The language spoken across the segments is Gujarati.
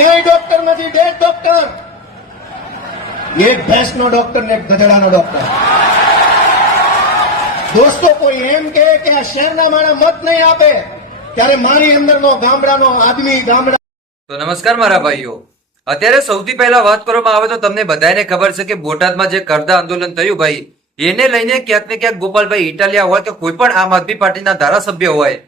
ક્યાંય ડોક્ટર નથી ડેડ ડોક્ટર એક ભેંસનો ડોક્ટર ને એક ગધેડાનો ડોક્ટર દોસ્તો, કોઈ એમ કે આ શહેરના માણા મત નહીં આપે, ત્યારે મારી અંદરનો ગામડાનો આદમી ગામડા તો નમસ્કાર મારા ભાઈઓ. અત્યારે સૌથી પહેલા વાત કરવામાં આવે તો તમને બધાને ખબર છે કે બોટાદમાં જે કરતા આંદોલન થયું ભાઈ, એને લઈને ક્યાંક ને ક્યાંક ગોપાલભાઈ ઇટાલિયા હોય કે કોઈ પણ આમ આદમી પાર્ટીના ધારાસભ્ય હોય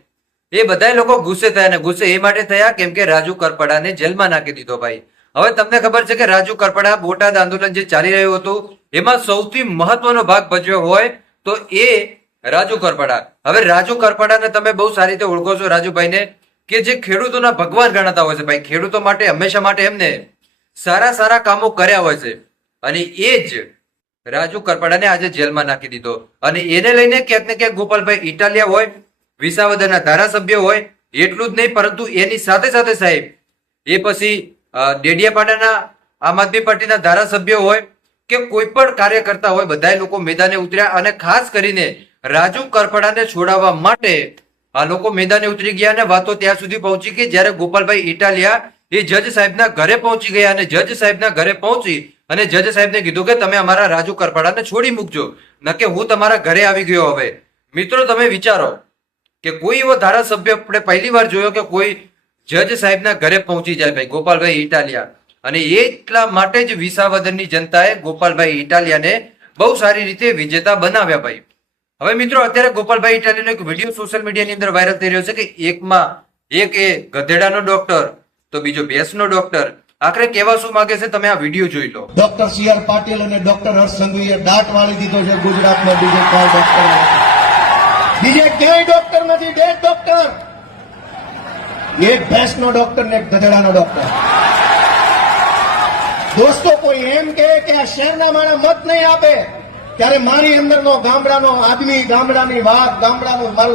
એ બધા લોકો ગુસ્સે થયા અને ગુસ્સે એ માટે થયા કેમ કે રાજુ કરપડાને જેલમાં નાખી દીધો ભાઈ. હવે તમને ખબર છે કે રાજુ કરપડા બોટાદ આંદોલન જે ચાલી રહ્યું હતું, એમાં સૌથી મહત્વનો ભાગ ભજવ્યો હોય તો એ રાજુ કરપડા. હવે રાજુ કરપડાને તમે બહુ સારી રીતે ઓળખો છો રાજુભાઈને, કે જે ખેડૂતોના ભગવાન ગણાતા હોય છે ભાઈ. ખેડૂતો માટે, હંમેશા માટે એમને સારા સારા કામો કર્યા હોય છે. અને એ જ રાજુ કરપડાને આજે જેલમાં નાખી દીધો. અને એને લઈને ક્યાંક ને ક્યાંક ગોપાલભાઈ ઇટાલિયા હોય વિસાવદરના ધારાસભ્ય હોય, એટલું જ નહીં, પરંતુ એની સાથે સાથે સાહેબ, એ પછી ડેડિયાપાડાના આમ આદમી પાર્ટીના ધારાસભ્ય હોય કે કોઈ પણ કાર્યકર્તા હોય બધા લોકો મેદાને ઉતર્યા અને ખાસ કરીને રાજુ કરપડાને છોડાવવા માટે આ લોકો મેદાને ઉતરી ગયા અને વાતો ત્યાં સુધી પહોંચી ગઈ જ્યારે ગોપાલભાઈ ઇટાલિયા એ જજ સાહેબના ઘરે પહોંચી ગયા અને જજ સાહેબના ઘરે પહોંચી અને જજ સાહેબને કીધું કે તમે અમારા રાજુ કરપડાને છોડી મૂકજો નકે હું તમારા ઘરે આવી ગયો હવે. મિત્રો, તમે વિચારો કે કોઈ એવો ધારાસભ્ય આપણે પહેલી વાર જોયો કે કોઈ જજ સાહેબના ઘરે પહોંચી જાય ભાઈ, ગોપાલભાઈ, ઇટાલિયા. અને એટલા માટે જ વિસાવદરની જનતાએ ગોપાલભાઈ ઇટાલિયાને બહુ સારી રીતે વિજેતા બનાવ્યા ભાઈ. હવે મિત્રો, અત્યારે ગોપાલભાઈ ઇટાલિયાનો એક વીડિયો સોશિયલ મીડિયાની અંદર વાયરલ થઈ રહ્યો છે કે એકમાં એક એ ગધેડાનો ડોક્ટર, તો બીજો ભેંસનો ડોક્ટર. આખરે કેવા શું માંગે છે તમે આ વીડિયો જોઈ લો. ડોક્ટર સી આર પાટીલ અને ડોક્ટર હર્ષ સંઘવીએ દાંત વાળી દીધો છે ગુજરાતમાં બીજો કોઈ ડોક્ટર. બીજે ક્યાંય ડોક્ટર નથી ડેડ ડોક્ટર એક ભેંસનો ડોક્ટર ને એક ગધેડાનો ડોક્ટર દોસ્તો, કોઈ એમ કે આ શહેરના માણસ મત નહીં આપે, ત્યારે મારી અંદરનો ગામડાનો આદમી ગામડાની વાત, ગામડાનું મારું